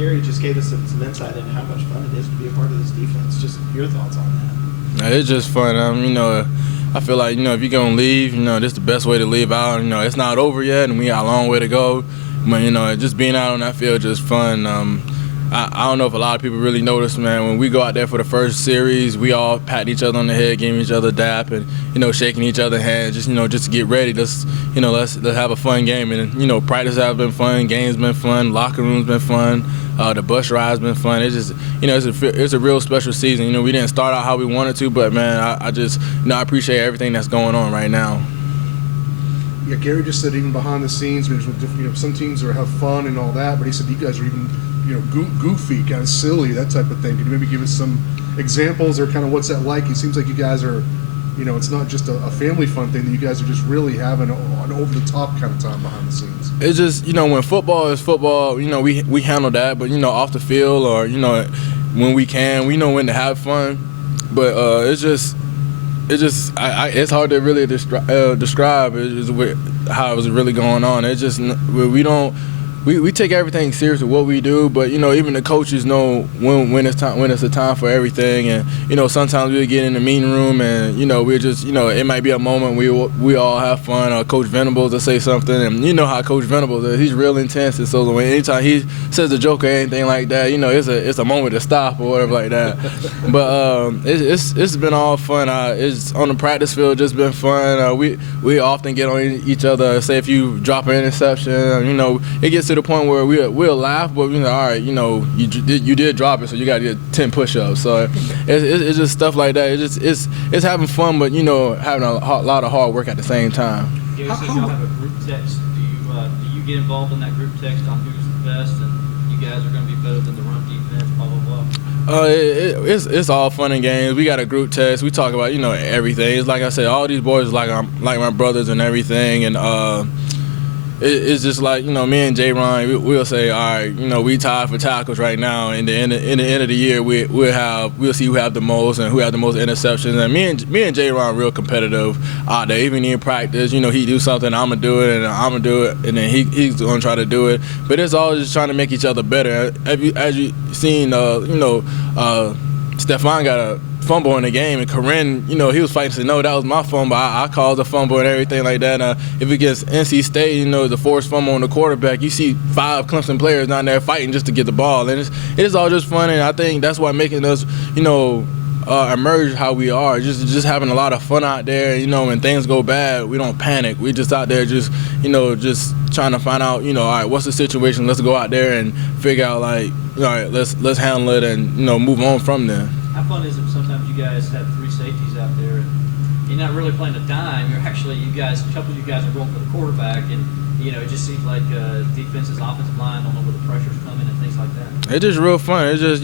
Gary just gave us some insight into how much fun it is to be a part of this defense. Just your thoughts on that. It's just fun. I feel like, if you're going to leave, this is the best way to leave out. It's not over yet, and we got a long way to go. But, just being out on that field just fun. I don't know if a lot of people really notice, man, when we go out there for the first series, we all patting each other on the head, giving each other a dap, and, shaking each other's hands, just to get ready. Let's have a fun game. And, practice has been fun, games been fun, locker room's been fun, the bus ride's been fun. It's just, it's a real special season. We didn't start out how we wanted to, but, man, I just, I appreciate everything that's going on right now. Yeah, Gary just said even behind the scenes, some teams have fun and all that, but he said you guys are even goofy, kind of silly, that type of thing. Can you maybe give us some examples or kind of what's that like? It seems like you guys are, it's not just a family fun thing, that you guys are just really having an over-the-top kind of time behind the scenes. It's just, when football is football, we handle that, but, off the field or, when we can, we know when to have fun. But it's hard to really describe how it was really going on. It's just, we take everything seriously, what we do, but, even the coaches know when it's a time for everything. And, sometimes we'll get in the meeting room and, we're just, it might be a moment we all have fun. Coach Venables will say something, and you know how Coach Venables is. He's real intense, and so anytime he says a joke or anything like that, it's a moment to stop or whatever like that. But it's been all fun. It's on the practice field, just been fun. We often get on each other. Say if you drop an interception, it gets to the point where we'll laugh, but all right, you did drop it, so you got to get 10 push-ups. So it's just stuff like that. It's having fun, but having a lot of hard work at the same time. Gary says y'all have a group text. Do you get involved in that group text on who's the best, and you guys are going to be better than the run defense, blah blah blah? It's all fun and games. We got a group text. We talk about everything. It's like I said, all these boys like my brothers and everything, and it's just like, me and J-Ron, we'll say, all right, we tied for tackles right now. In the end of the year, we'll see who have the most and who have the most interceptions. And me and J-Ron real competitive out there. Even in practice, he do something, I'm going to do it, and I'm going to do it, and then he's going to try to do it. But it's all just trying to make each other better. As you seen, Stephon got a fumble in the game, and Corinne, he was fighting to say, no, that was my fumble. I caused a fumble and everything like that. If it gets NC State, the forced fumble on the quarterback, you see 5 Clemson players down there fighting just to get the ball. And it's all just fun, and I think that's what making us, emerge how we are. Just having a lot of fun out there. When things go bad, we don't panic. We just out there just trying to find out, all right, what's the situation? Let's go out there and figure out, like, all right, let's handle it and, move on from there. How fun is it sometimes you guys have 3 safeties out there and you're not really playing a dime, you're actually, a couple of you guys are going for the quarterback, and, it just seems like defenses, offensive line don't know where the pressure's coming and things like that. It's just real fun. It's just,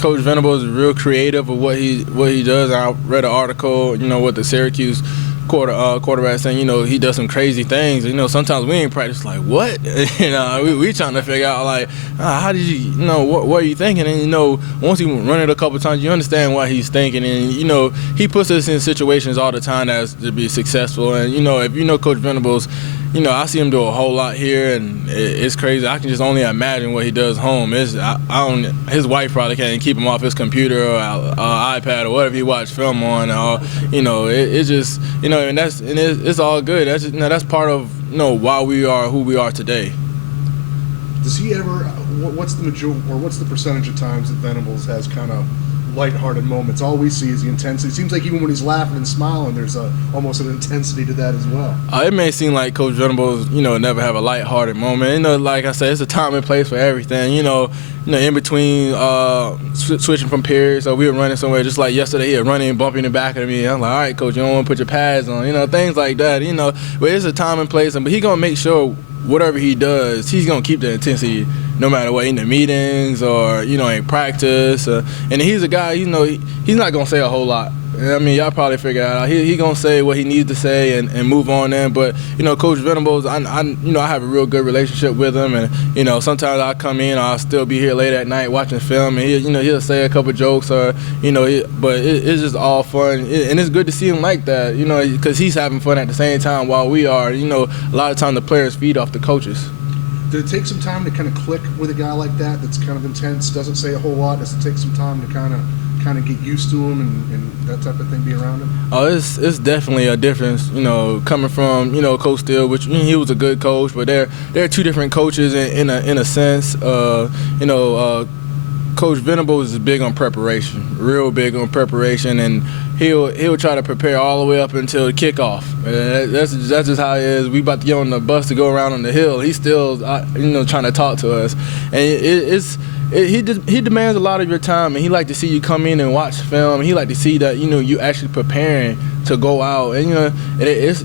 Coach Venables is real creative with what he does. I read an article, with the Syracuse quarterback saying, he does some crazy things. Sometimes we ain't practice like, what? We trying to figure out, like, how did you, what are you thinking? And, once you run it a couple times, you understand what he's thinking. And, he puts us in situations all the time that's to be successful. And, if Coach Venables, I see him do a whole lot here, and it's crazy. I can just only imagine what he does home. His wife probably can't keep him off his computer or iPad or whatever he watch film on. It's just, and it's all good. That's just, that's part of why we are who we are today. Does he ever? What's the percentage of times that Venables has kind of lighthearted moments? All we see is the intensity. It seems like even when he's laughing and smiling, there's almost an intensity to that as well. It may seem like Coach Venables, never have a lighthearted moment. Like I said, it's a time and place for everything. In between switching from periods, so we were running somewhere. Just like yesterday, he was running and bumping the back of me. I'm like, all right, Coach, you don't want to put your pads on, things like that. But it's a time and place, but he gonna make sure whatever he does, he's gonna keep the intensity no matter what, in the meetings or in practice. And he's a guy, he's not gonna say a whole lot. I mean, y'all probably figure it out. He gonna say what he needs to say and move on then. But Coach Venables, I have a real good relationship with him, and sometimes I come in, I'll still be here late at night watching film, and he'll say a couple jokes or but it's just all fun, and it's good to see him like that, because he's having fun at the same time while we are. A lot of time the players feed off the coaches. Did it take some time to kind of click with a guy like that? That's kind of intense, doesn't say a whole lot. Does it take some time to kind of get used to him and that type of thing, be around him? Oh, it's definitely a difference, coming from, Coach Steele, which he was a good coach, but they're two different coaches in a sense. Coach Venables is big on preparation, real big on preparation, and he'll try to prepare all the way up until the kickoff. That's just how it is. We about to get on the bus to go around on the hill. He's still trying to talk to us, and he demands a lot of your time, and he like to see you come in and watch film, and he like to see that you actually preparing to go out, and it's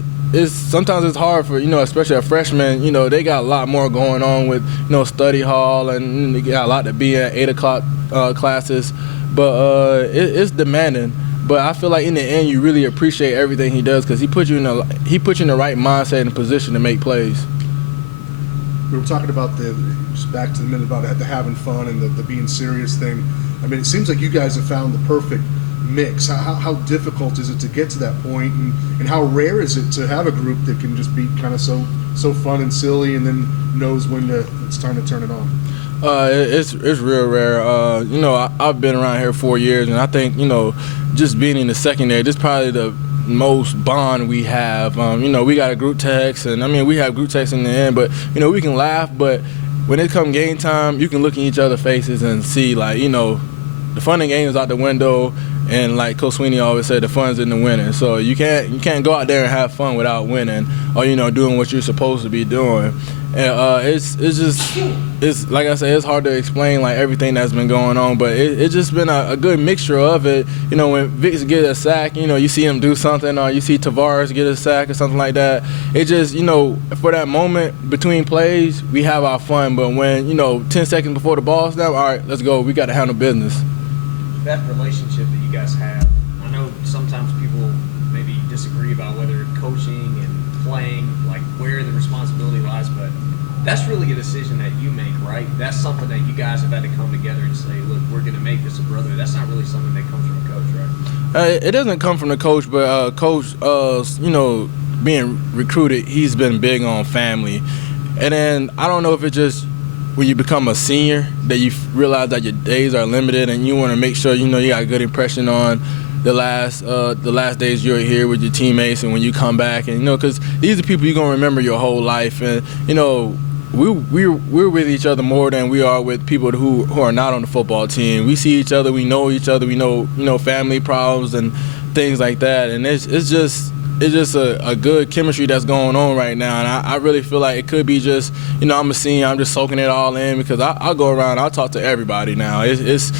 sometimes it's hard for especially a freshman. They got a lot more going on with study hall, and they got a lot to be at 8 o'clock classes, but it's demanding. But I feel like in the end you really appreciate everything he does because he puts you in the right mindset and position to make plays. We were talking about just back to the minute about the having fun and the being serious thing. I mean, it seems like you guys have found the perfect mix. How difficult is it to get to that point, and how rare is it to have a group that can just be kind of so fun and silly and then knows when it's time to turn it on? It's real rare. I've been around here 4 years, and I think just being in the secondary, this is probably the most bond we have. We got a group text, and we have group text in the end, but we can laugh. But when it come game time, you can look in each other's faces and see the fun in games out the window. And like Coach Sweeney always said, the fun's in the winning. So you can't go out there and have fun without winning, or doing what you're supposed to be doing. And it's like I said, it's hard to explain like everything that's been going on, but it's just been a good mixture of it. When Vicks get a sack, you see him do something, or you see Tavares get a sack or something like that. It just for that moment between plays, we have our fun. But when 10 seconds before the ball snap, all right, let's go. We got to handle business. That relationship that you guys have, I know sometimes people maybe disagree about whether coaching and playing, like where the responsibility lies, but that's really a decision that you make, right? That's something that you guys have had to come together and say, look, we're going to make this a brother. That's not really something that comes from a coach, right? It doesn't come from the coach, but coach, being recruited, he's been big on family. And then I don't know if it just when you become a senior that you realize that your days are limited, and you want to make sure you got a good impression on the last days you're here with your teammates, and when you come back, and because these are people you're gonna remember your whole life, and we're with each other more than we are with people who are not on the football team. We see each other, we know each other, we know family problems and things like that, and it's just a good chemistry that's going on right now, and I really feel like it could be just I'm a senior, I'm just soaking it all in, because I'll go around, I'll talk to everybody now. It's just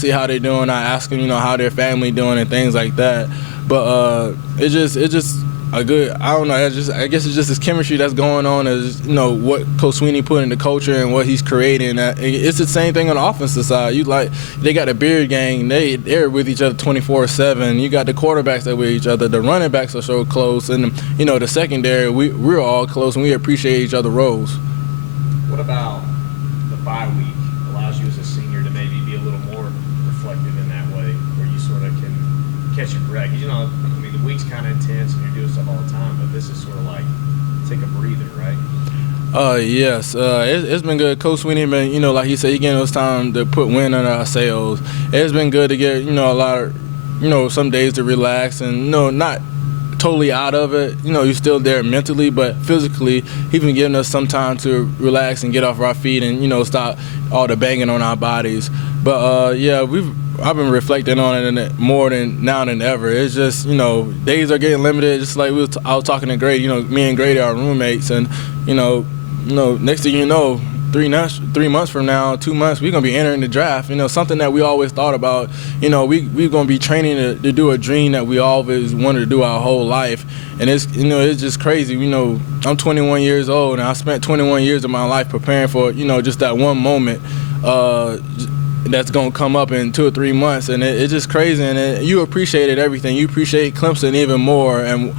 see how they're doing. I ask them how their family doing and things like that. But it's just a good, I don't know, I guess it's just this chemistry that's going on, as what Coach Sweeney put in the culture and what he's creating. It's the same thing on the offensive side. They got a beard gang, they're with each other 24/7. You got the quarterbacks that with each other, the running backs are so close, and the secondary, we're all close, and we appreciate each other's roles. What about the bye week allows you as a senior to maybe be a little more reflective in that way, where you sort of can catch your breath? The week's kind of intense and you're doing stuff all the time, but this is sort of like take a breather, right? Yes, it's been good. Coach Sweeney been, like he said, he getting us time to put wind in our sails. It's been good to get, a lot of, some days to relax and, not totally out of it. You're still there mentally, but physically, he's been giving us some time to relax and get off our feet and, stop all the banging on our bodies. But, I've been reflecting on it more now than ever. It's just, days are getting limited. Just like I was talking to Grady, me and Grady are roommates, and, next thing you know, 3 months from now, 2 months, we're going to be entering the draft. Something that we always thought about. We're going to be training to do a dream that we always wanted to do our whole life. And it's, it's just crazy. I'm 21 years old, and I spent 21 years of my life preparing for, just that one moment that's going to come up in 2 or 3 months, and it's just crazy. And you appreciated everything. You appreciate Clemson even more, and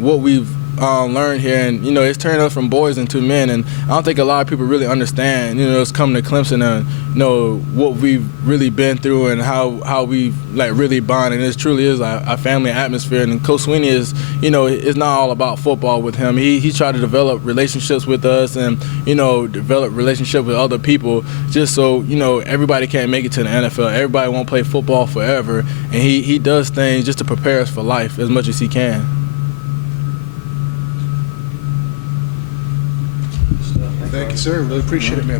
what we've learned here, and you know, it's turned us from boys into men. And I don't think a lot of people really understand, you know, it's coming to Clemson and you know what we've really been through and how we like really bond. And it truly is a family atmosphere. And Coach Sweeney is, you know, it's not all about football with him. He tried to develop relationships with us and you know develop relationships with other people, just so you know everybody can't make it to the NFL. Everybody won't play football forever, and he does things just to prepare us for life as much as he can. Thank you, sir. Really appreciate it, man.